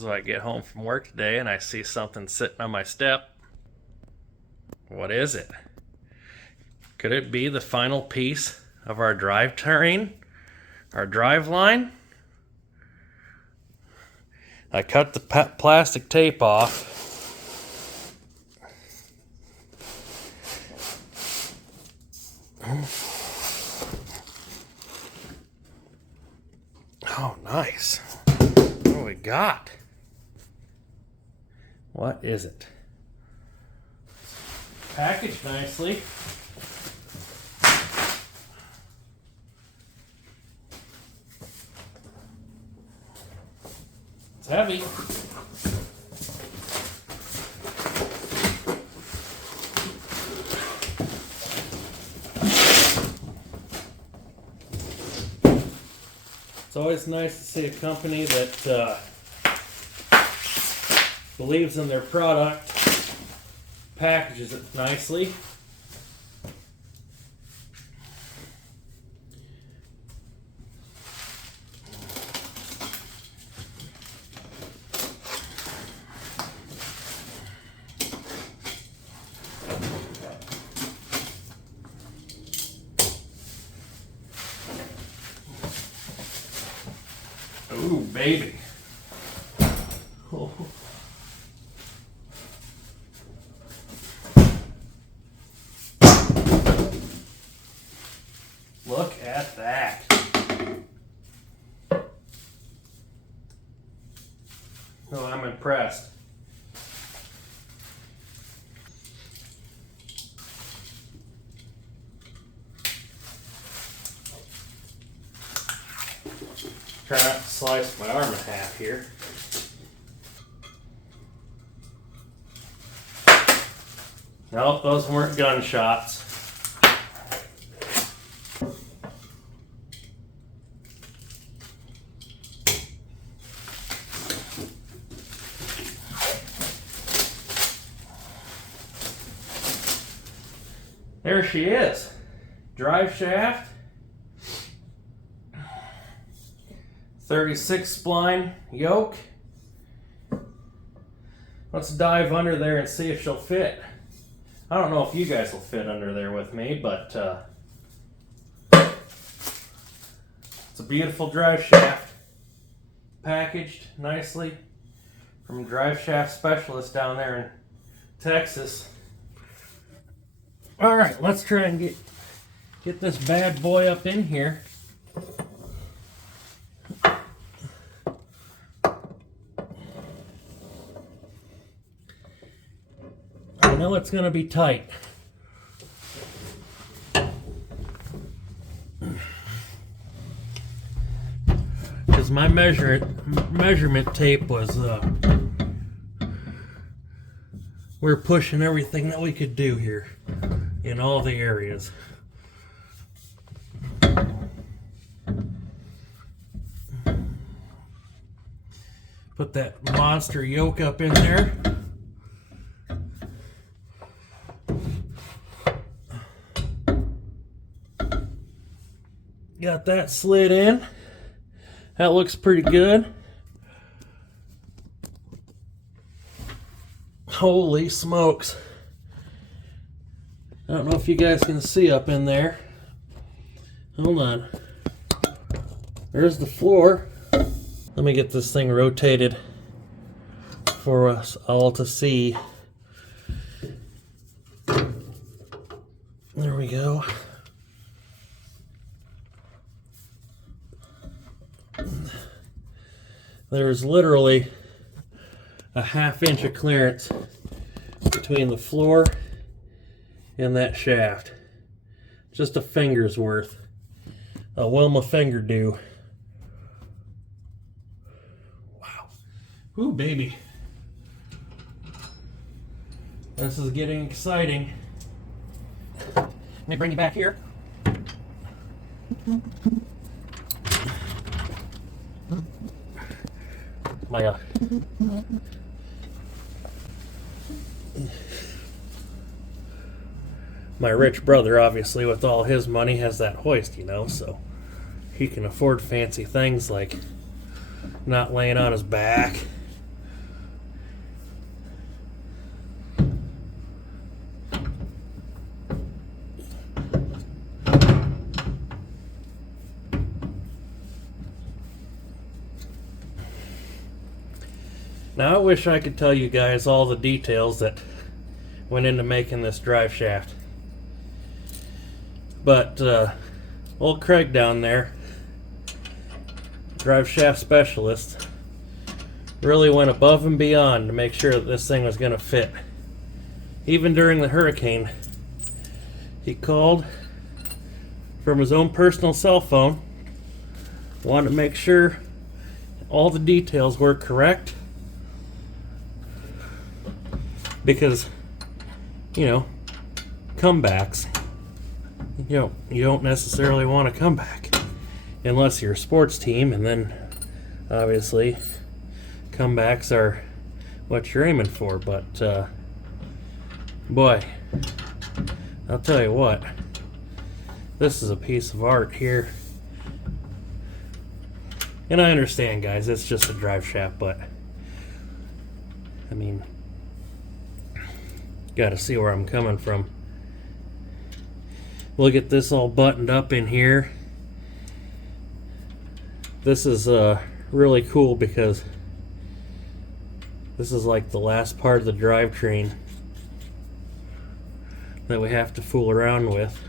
So I get home from work today and I see something sitting on my step. What is it? Could it be the final piece of our drivetrain? Our drive line? I cut the plastic tape off. Oh, nice. What do we got? What is it? Packaged nicely. It's heavy. It's always nice to see a company that believes in their product, packages it nicely. Ooh, baby. Oh. Look at that. Oh, I'm impressed. Try not to slice my arm in half here. Nope, those weren't gunshots. There she is. Drive shaft. 36 spline yoke. Let's dive under there and see if she'll fit. I don't know if you guys will fit under there with me, but it's a beautiful drive shaft. Packaged nicely from drive shaft specialist down there in Texas. All right, let's try and get this bad boy up in here. I know it's going to be tight. Because my measurement tape was, we're pushing everything that we could do here in all the areas. Put that monster yoke up in there. Got that slid in. That looks pretty good. Holy smokes. I don't know if you guys can see up in there. Hold on. There's the floor. Let me get this thing rotated for us all to see. There we go. There's literally a ½ inch of clearance between the floor and that shaft. Just a finger's worth. A Wilma finger do. Wow. Ooh, baby. This is getting exciting. Let me bring you back here. My rich brother, obviously, with all his money, has that hoist, you know, so he can afford fancy things like not laying on his back Now I wish I could tell you guys all the details that went into making this drive shaft, but old Craig down there, drive shaft specialist, really went above and beyond to make sure that this thing was going to fit. Even during the hurricane, he called from his own personal cell phone, wanted to make sure all the details were correct, because, you know, comebacks, you don't necessarily want to come back unless you're a sports team, and then obviously comebacks are what you're aiming for. But boy, I'll tell you what, this is a piece of art here. And I understand, guys, it's just a drive shaft, but I mean, gotta see where I'm coming from. Look at this all buttoned up in here. This is really cool because this is like the last part of the drivetrain that we have to fool around with.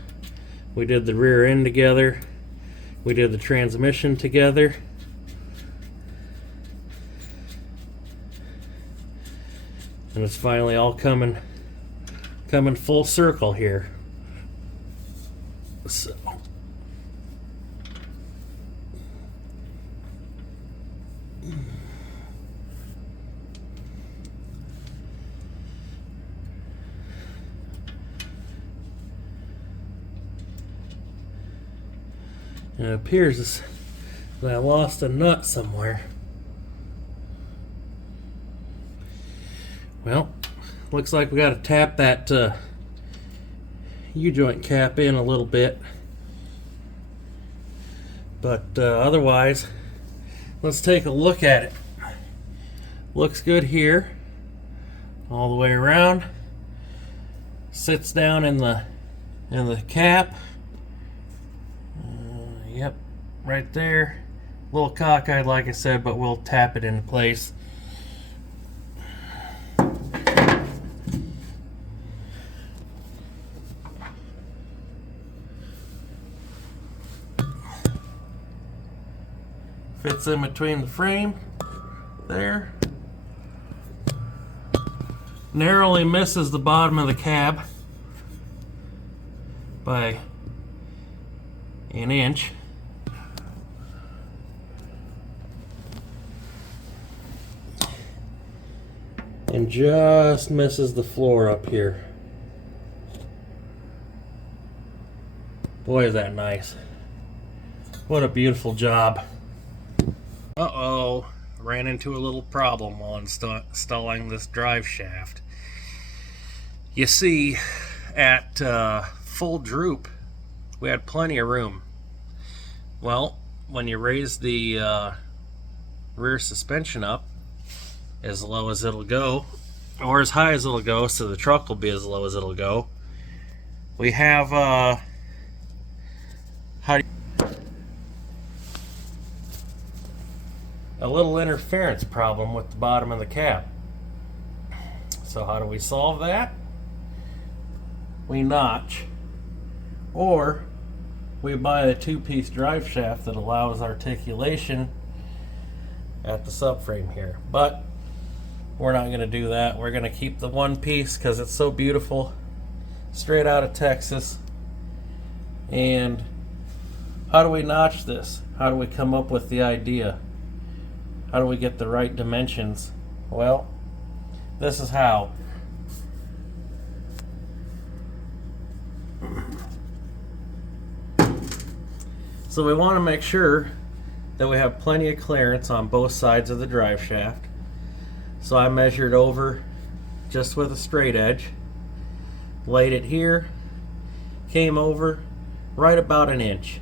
We did the rear end together, we did the transmission together, and it's finally all coming full circle here. So it appears that I lost a nut somewhere. Well, looks like we got to tap that U-joint cap in a little bit, but otherwise, let's take a look at it. Looks good here, all the way around. Sits down in the cap. Yep, right there. A little cockeyed, like I said, but we'll tap it into place. Fits in between the frame there. Narrowly misses the bottom of the cab by an inch. And just misses the floor up here. Boy, is that nice. What a beautiful job. Uh-oh, ran into a little problem while installing this drive shaft. You see, at full droop, we had plenty of room. Well, when you raise the rear suspension up as low as it'll go, or as high as it'll go, so the truck will be as low as it'll go, we have a little interference problem with the bottom of the cab. So how do we solve that? We notch, or we buy a two-piece drive shaft that allows articulation at the subframe here. But we're not going to do that. We're going to keep the one piece because it's so beautiful, straight out of Texas. And how do we notch this? How do we come up with the idea? How do we get the right dimensions? Well, this is how. So we want to make sure that we have plenty of clearance on both sides of the drive shaft. So I measured over just with a straight edge, laid it here, came over right about an inch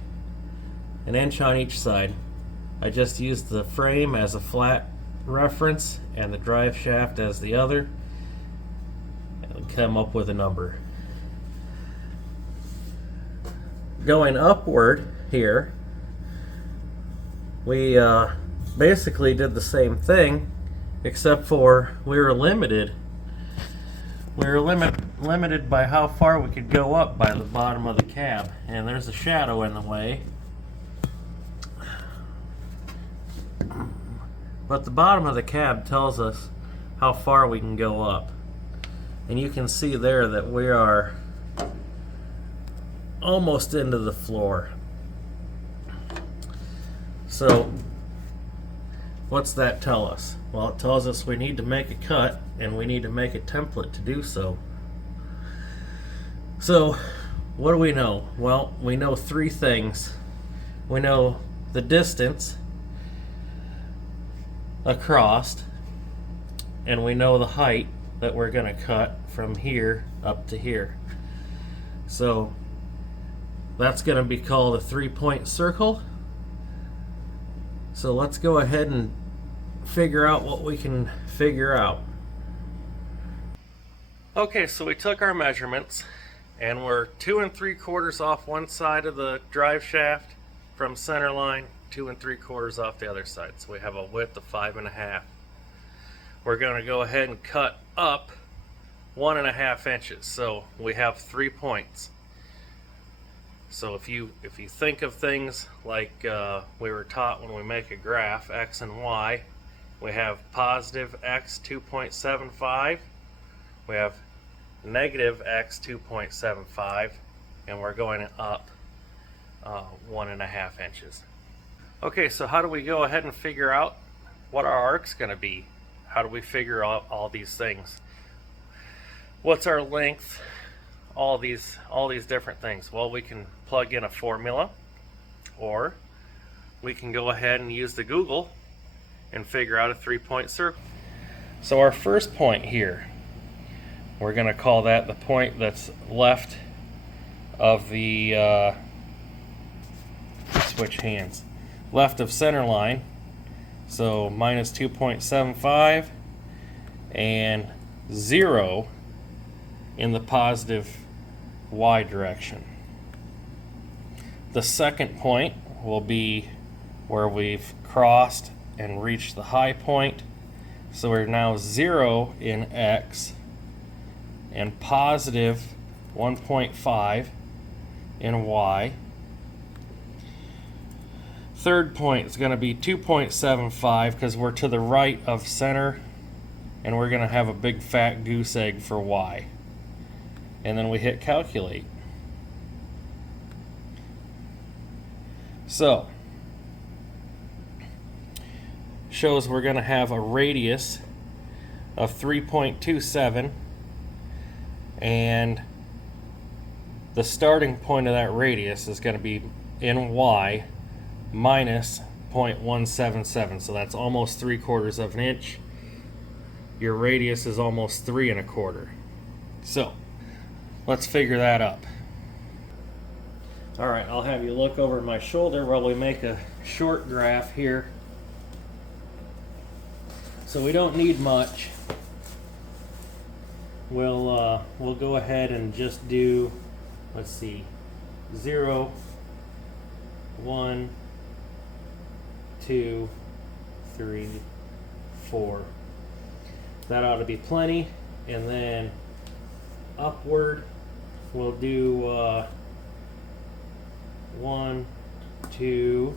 on each side. I just used the frame as a flat reference and the drive shaft as the other, and come up with a number. Going upward here, we basically did the same thing, except for we were limited. We were limited by how far we could go up by the bottom of the cab, and there's a shadow in the way. But the bottom of the cab tells us how far we can go up. And you can see there that we are almost into the floor. So what's that tell us? Well, it tells us we need to make a cut and we need to make a template to do so. So what do we know? Well, we know three things. We know the distance across, and we know the height that we're going to cut from here up to here. So that's going to be called a 3-point circle. So let's go ahead and figure out what we can figure out. Okay, so we took our measurements and we're 2 3/4 off one side of the drive shaft from center line, 2 3/4 off the other side. So we have a width of 5.5. We're going to go ahead and cut up 1.5 inches. So we have 3 points. So if you think of things like we were taught when we make a graph, X and Y, we have positive X 2.75, we have negative X 2.75, and we're going up 1.5 inches. Okay, so how do we go ahead and figure out what our arc's going to be? How do we figure out all these things? What's our length? All these different things. Well, we can plug in a formula, or we can go ahead and use the Google and figure out a 3-point circle. So our first point here, we're going to call that the point that's left of the switch hands, left of center line. So minus 2.75 and 0 in the positive Y direction. The second point will be where we've crossed and reached the high point. So we're now 0 in X and positive 1.5 in Y. Third point is going to be 2.75 because we're to the right of center, and we're going to have a big fat goose egg for Y. And then we hit calculate. So shows we're going to have a radius of 3.27, and the starting point of that radius is going to be in Y minus 0.177. So that's almost 3/4 of an inch. Your radius is almost 3 1/4. So let's figure that up. Alright, I'll have you look over my shoulder while we make a short graph here. So we don't need much. We'll go ahead and just do, let's see, 0, 1, 2, 3, 4. That ought to be plenty. And then upward, we'll do 1, 2,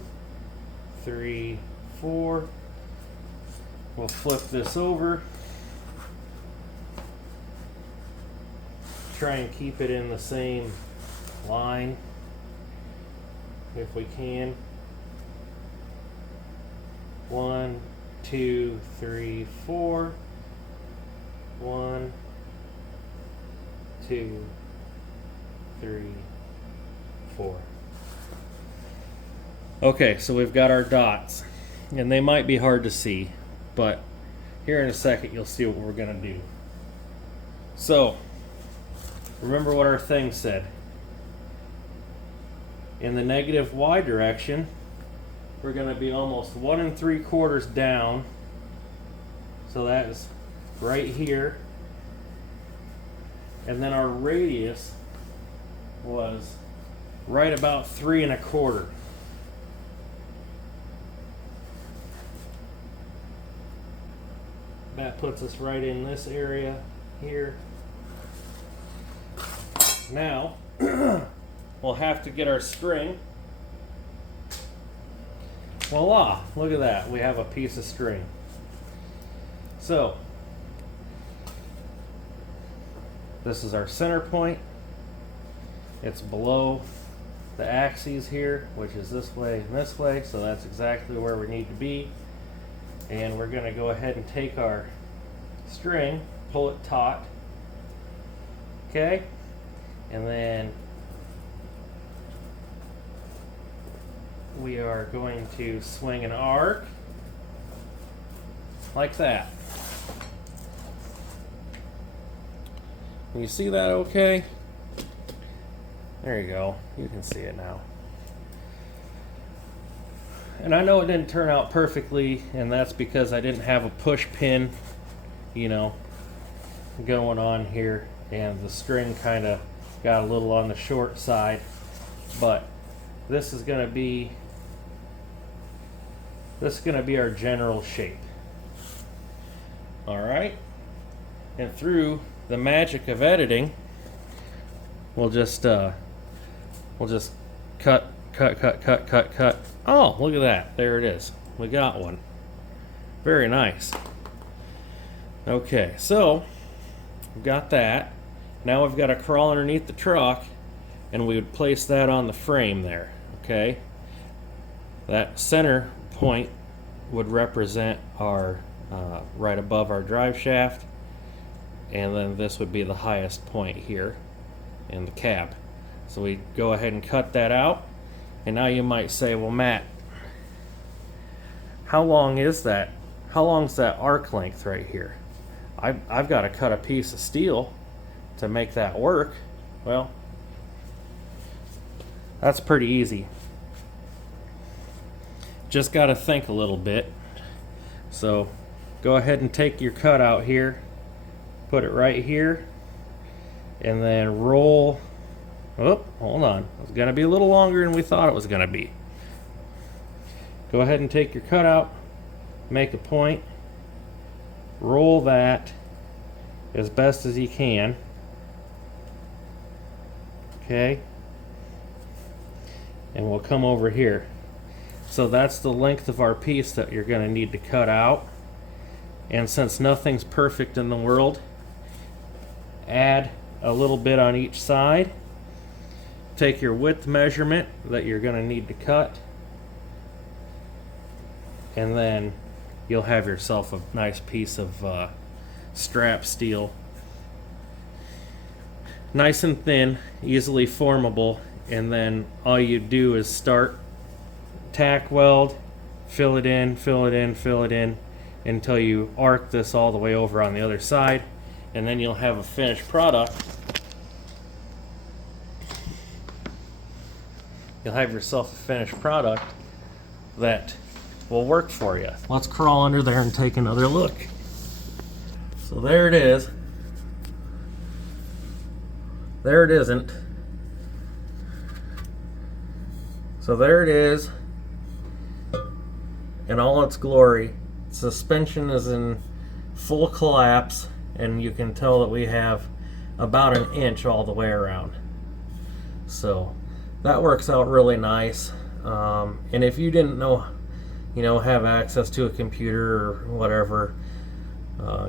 3, 4. We'll flip this over. Try and keep it in the same line if we can. 1, 2, 3, 4. 1, 2, 3, 4. Okay, so we've got our dots, and they might be hard to see, but here in a second you'll see what we're going to do. So remember what our thing said. In the negative Y direction, we're going to be almost 1 3/4 down. So that is right here. And then our radius was right about 3 1/4. That puts us right in this area here. Now, we'll have to get our string. Voila, look at that. We have a piece of string. So, this is our center point. It's below the axes here, which is this way and this way, so that's exactly where we need to be. And we're going to go ahead and take our string, pull it taut, okay, and then we are going to swing an arc like that. Can you see that okay? There you go. You can see it now. And I know it didn't turn out perfectly, and that's because I didn't have a push pin, you know, going on here, and the string kind of got a little on the short side. But this is going to be our general shape. All right, and through the magic of editing, we'll just cut. Oh, look at that. There it is. We got one. Very nice. Okay, so we've got that. Now we've got to crawl underneath the truck, and we would place that on the frame there. Okay, that center point would represent our right above our drive shaft, and then this would be the highest point here in the cab. So we go ahead and cut that out. And now you might say, well, Matt, how long is that? How long is that arc length right here? I've got to cut a piece of steel to make that work. Well, that's pretty easy. Just got to think a little bit. So go ahead and take your cutout here, put it right here, and then roll. Oh, hold on. It's going to be a little longer than we thought it was going to be. Go ahead and take your cutout, make a point, roll that as best as you can. Okay? And we'll come over here. So that's the length of our piece that you're going to need to cut out. And since nothing's perfect in the world, add a little bit on each side. Take your width measurement that you're going to need to cut, and then you'll have yourself a nice piece of strap steel. Nice and thin, easily formable, and then all you do is start, tack weld, fill it in, fill it in, fill it in, until you arc this all the way over on the other side, and then you'll have a finished product. You'll have yourself a finished product that will work for you. Let's crawl under there and take another look. So there it is. There it isn't. So there it is in all its glory. Suspension is in full collapse, and you can tell that we have about an inch all the way around. So that works out really nice. And if you didn't know, have access to a computer or whatever,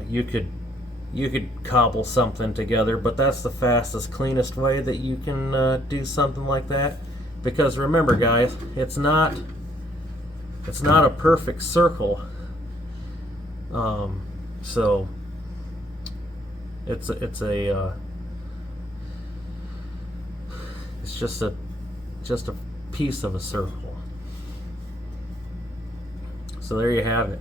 you could cobble something together. But that's the fastest, cleanest way that you can do something like that. Because remember, guys, it's not a perfect circle. So it's just a piece of a circle. So there you have it.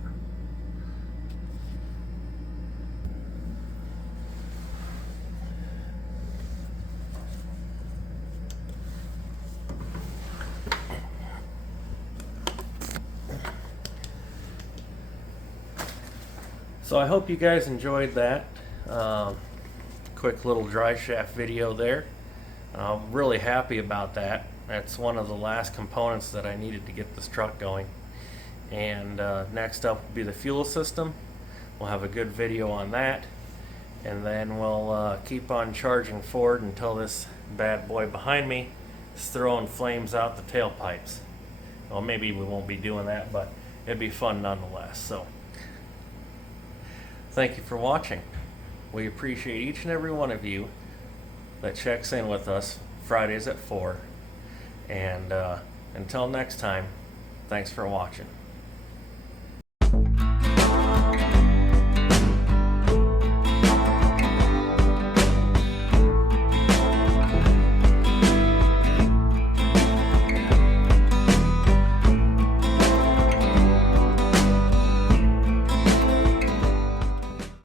So I hope you guys enjoyed that quick little dry shaft video there. I'm really happy about that. That's one of the last components that I needed to get this truck going. And next up will be the fuel system. We'll have a good video on that, and then we'll keep on charging forward until this bad boy behind me is throwing flames out the tailpipes. Well, maybe we won't be doing that, but it'd be fun nonetheless. So thank you for watching. We appreciate each and every one of you that checks in with us Fridays at 4. And until next time, thanks for watching.